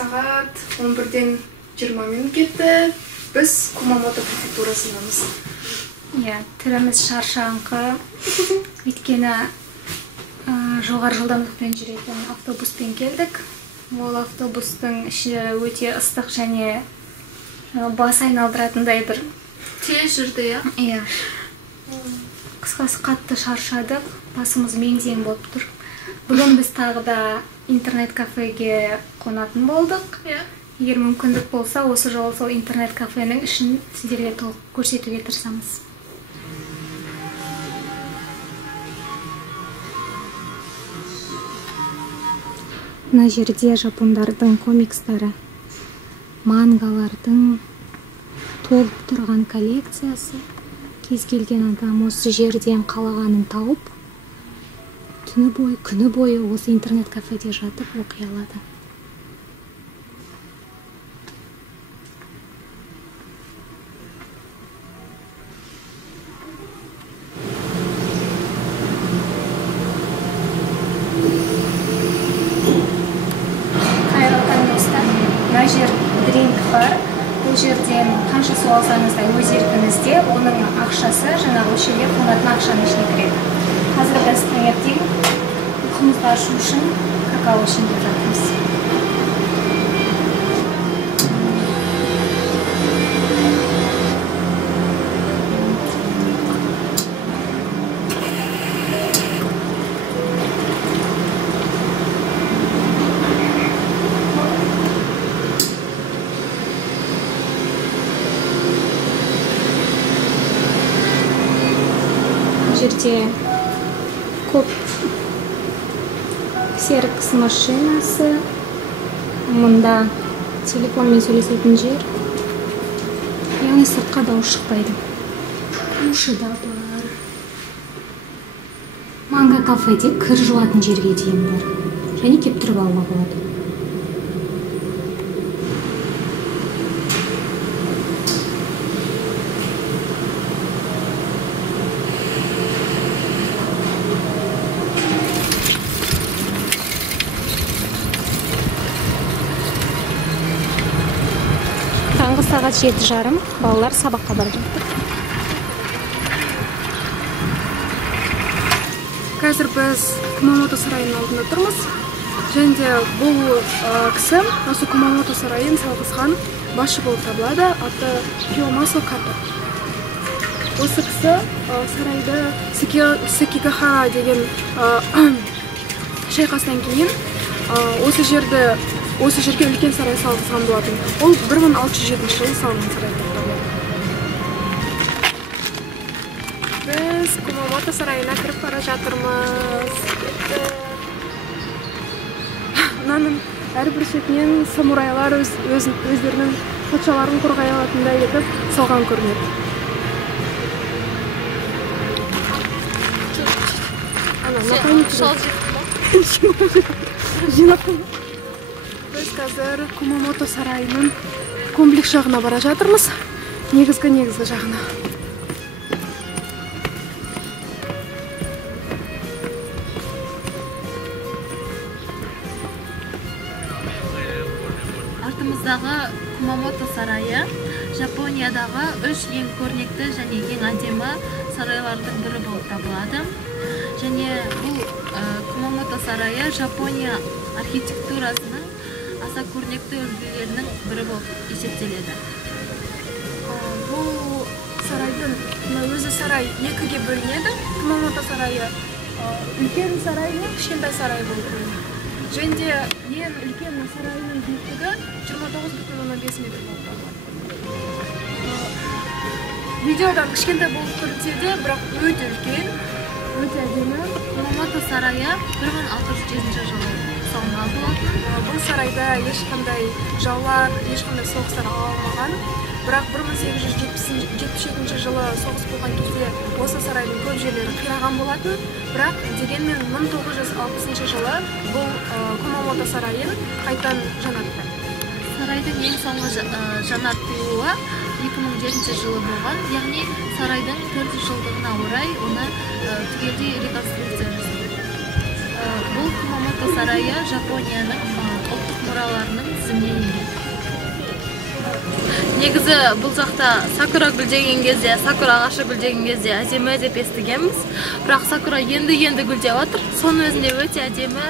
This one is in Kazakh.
сағат 11-ден 20 минут кетті. Біз Кумамото префектурасындамыз. Тіліміз шаршаңқы. Өйткені жоғары жылдамдықпен жүретін автобуспен келдік. Ол автобустың іші өте ыстық және бас айналдыратындай бір тез жүрді, иә. Қысқасы қатты шаршадық, басымыз мең-зең болып тұр. Бүгін біз тағы да интернет-кафеге қонатын болдық. Егер мүмкіндік болса, осы жолы сол интернет-кафенің ішін сіздерге толық көрсетуге тырысамыз. Мына жерде жапондардың комикстары, мангалардың толып тұрған коллекциясы. Кез келген адам осы жерден қалағанын тауып, күні бойы осы интернет-кафеде жатып оқи алады. Қайырлы таң достар. Мына жер дринк бар. Бұл жерден қанша су алсаңыз да өз еркіңізде, оның ақшасы жаңағы өшеге қонатын ақшаның ішіне кіреді. Қазір біз таңертең ұйқымызды ашу үшін какао ішінде жатырмыз. Жерде көп ксерокс машинасы, мұнда телефонмен сөйлесетін жер, яғни сыртқа дауыс шықпайды. Душы да бар. Манга кафеде кір жуатын жерге дейін бар. Және кеп тұрып алуға болады. Таңғы сағат 7:30, балалар сабаққа бара жатыр. Қазір біз Кумамото сарайының алдында тұрмыз. Және де бұл кісі осы Кумамото сарайын салғызған басшы болып табылады, аты Киомасо Като. Осы кісі сарайды Секигахара деген шайқастан кейін осы жерге үлкен сарай салғызған болатын. Ол 1607 жылы салынған сарай болып табылады. Біз Кумамото сарайына кіріп бара жатырмыз. Мынаның әрбір шетінен самурайлар өздерінің патшаларын қорғай алатындай етіп салған көрінеді. Біз қазір Кумамото сарайының комплекс жағына бара жатырмыз. Негізгі жағына. Артымыздағы Кумамото сарайы Жапониядағы 3 ең көрнекті және ең әдемі сарайлардың бірі болып табылады. Және бұл Кумамото сарайы Жапония архитектурасының аса көрнекті үлгілерінің бірі болып есептеледі. Бұл сарайдың өзі сарай екіге бөлінеді. Кумамото сарайы үлкен сарай мен кішкентай сарай болып бөлінеді. Және де ең үлкен сарайының биіктігі 29,5 метр болып табылады. Видеодан кішкентай болып көрінсе де, бірақ өте үлкен, өте әдемі. Кумамото сарайы 1607 жылы салынған болатын. Бұл сарайда ешқандай жаулар, ешқандай соғыстар ала алмаған. Бірақ 1877 жылы соғыс болған кезде осы сарайдың көп жерлері қираған болатын. Бірақ дегенмен 1960 жылы бұл Кумамото сарайын қайтадан жаңартты. Сарайдың ең соңғы жаңартылуы 2007 жылы болған, яғни сарайдың 400 жылдығына орай оны түгелдей реконструкция жасады. Бұл Кумамото сарайы Жапонияның ұлттық мұраларының тізіміне енген. Негізі бұл жақта сакура гүлдеген кезде, сакура ағашы гүлдеген кезде әдемі деп естігенбіз. Бірақ сакура енді гүлдеп отыр. Соның өзінде өте әдемі.